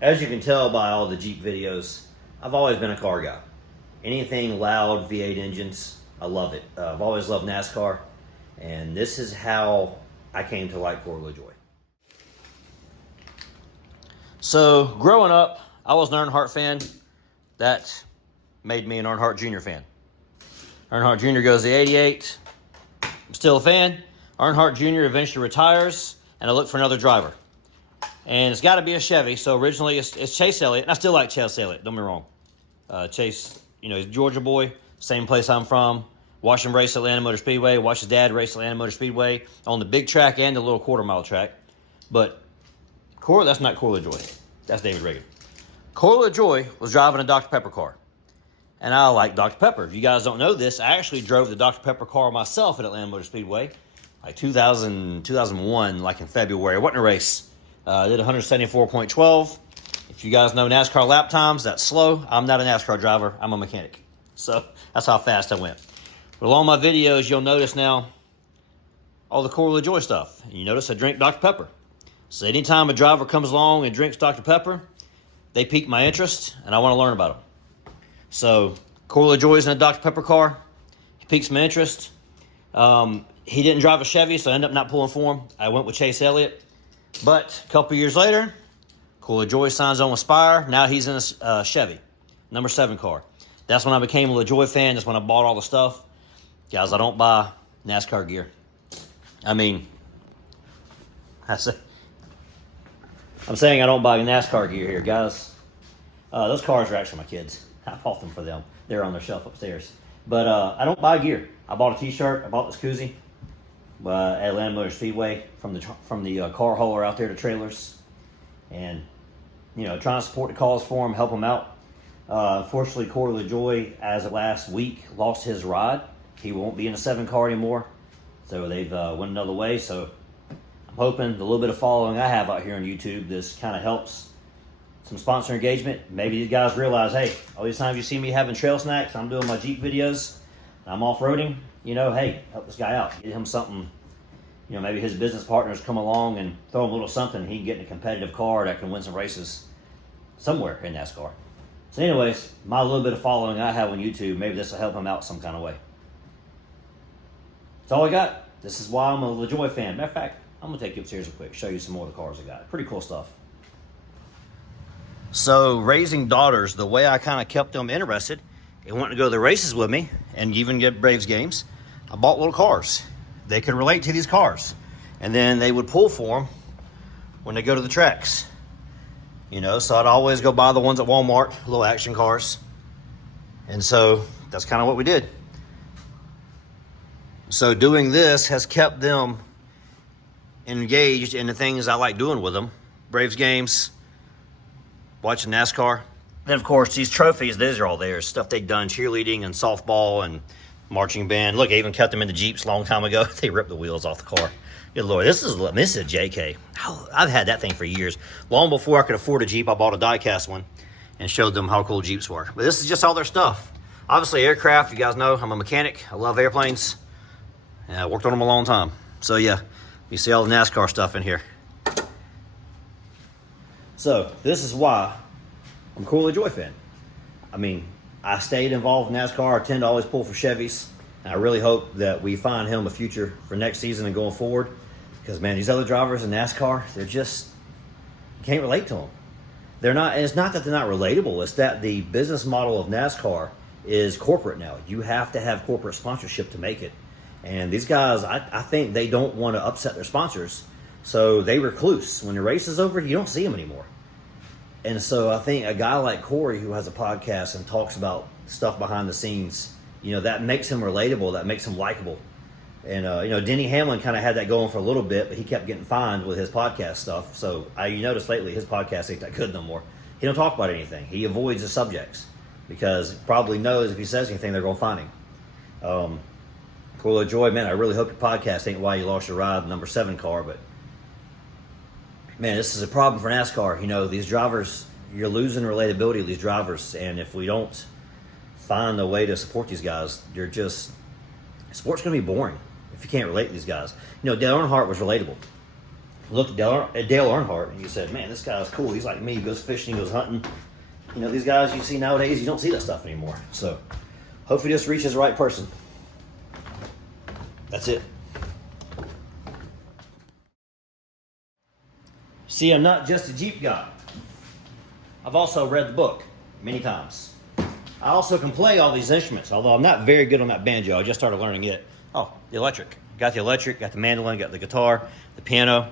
As you can tell by all the Jeep videos, I've always been a car guy. Anything loud, V8 engines, I love it. I've always loved NASCAR, and this is how I came to like Corey Lajoie. So, growing up, I was an Earnhardt fan. That made me an Earnhardt Jr. fan. Earnhardt Jr. goes to 88. I'm still a fan. Earnhardt Jr. eventually retires, and I look for another driver. And it's got to be a Chevy. So originally it's Chase Elliott. And I still like Chase Elliott, don't be wrong. Chase, he's a Georgia boy, same place I'm from. Watched him race at Atlanta Motor Speedway. Watched his dad race at Atlanta Motor Speedway on the big track and the little quarter-mile track. But Corey, that's not Corey Lajoie. That's David Reagan. Corey Lajoie was driving a Dr. Pepper car. And I like Dr. Pepper. If you guys don't know this, I actually drove the Dr. Pepper car myself at Atlanta Motor Speedway. Like 2001, like in February. It wasn't a race. I did 174.12. If you guys know NASCAR lap times, that's slow. I'm not a NASCAR driver. I'm a mechanic. So that's how fast I went. But along my videos, you'll notice now all the Corey Lajoie stuff. And you notice I drink Dr. Pepper. So anytime a driver comes along and drinks Dr. Pepper, they pique my interest, and I want to learn about them. So Corey Lajoie's in a Dr. Pepper car. He piques my interest. He didn't drive a Chevy, so I ended up not pulling for him. I went with Chase Elliott. But a couple years later, Corey Lajoie signs on with Spire. Now he's in a Chevy, number 7 car. That's when I became a Lajoie fan. That's when I bought all the stuff. Guys, I don't buy NASCAR gear. I mean, I'm saying I don't buy NASCAR gear here, guys. Those cars are actually my kids. I bought them for them. They're on their shelf upstairs. But I don't buy gear. I bought a T-shirt. I bought this koozie at Atlanta Motor Speedway from the car hauler out there to trailers, and trying to support the cause for him, help him out. Unfortunately, Corey Lajoie, as of last week, lost his ride. He won't be in a 7 car anymore, so they've went another way. So I'm hoping the little bit of following I have out here on YouTube, this kind of helps some sponsor engagement. Maybe these guys realize, hey, all these times you see me having trail snacks, I'm doing my Jeep videos, I'm off-roading, hey, help this guy out. Get him something, maybe his business partners come along and throw him a little something. He can get in a competitive car that can win some races somewhere in NASCAR. So anyways, my little bit of following I have on YouTube, maybe this will help him out some kind of way. That's all I got. This is why I'm a Lajoie fan. Matter of fact, I'm going to take you upstairs real quick, show you some more of the cars I got. Pretty cool stuff. So raising daughters, the way I kind of kept them interested, they wanted to go to the races with me and even get Braves games. I bought little cars. They could relate to these cars. And then they would pull for them when they go to the tracks. So I'd always go buy the ones at Walmart, little action cars. And so that's kind of what we did. So doing this has kept them engaged in the things I like doing with them. Braves games, watching NASCAR. Then, of course, these trophies, these are all theirs. Stuff they've done, cheerleading and softball and marching band. Look, I even kept them into Jeeps a long time ago. They ripped the wheels off the car. Good Lord, this is a JK. I've had that thing for years. Long before I could afford a Jeep, I bought a die-cast one and showed them how cool Jeeps were. But this is just all their stuff. Obviously, aircraft, you guys know, I'm a mechanic. I love airplanes. And I worked on them a long time. So, yeah, you see all the NASCAR stuff in here. So, this is why I'm a Corey Lajoie fan. I mean, I stayed involved in NASCAR. I tend to always pull for Chevys. And I really hope that we find him a future for next season and going forward. Because, man, these other drivers in NASCAR, they're just, you can't relate to them. They're not, and it's not that they're not relatable. It's that the business model of NASCAR is corporate now. You have to have corporate sponsorship to make it. And these guys, I think they don't want to upset their sponsors. So they recluse. When the race is over, you don't see them anymore. And so I think a guy like Corey, who has a podcast and talks about stuff behind the scenes, that makes him relatable, that makes him likable. And, Denny Hamlin kind of had that going for a little bit, but he kept getting fined with his podcast stuff. So you notice lately his podcast ain't that good no more. He don't talk about anything. He avoids the subjects because he probably knows if he says anything, they're going to find him. Corey Lajoie, man, I really hope your podcast ain't why you lost your ride, number 7 car, but man, this is a problem for NASCAR. These drivers, you're losing relatability of these drivers, and if we don't find a way to support these guys, sport's going to be boring if you can't relate to these guys. Dale Earnhardt was relatable. looked at Dale Earnhardt and you said, man, this guy's cool. He's like me. He goes fishing, he goes hunting. You know, these guys you see nowadays, you don't see that stuff anymore. So hopefully this reaches the right person. That's it. See, I'm not just a Jeep guy. I've also read the book many times. I also can play all these instruments, although I'm not very good on that banjo. I just started learning it. Oh, the electric. Got the electric, got the mandolin, got the guitar, the piano.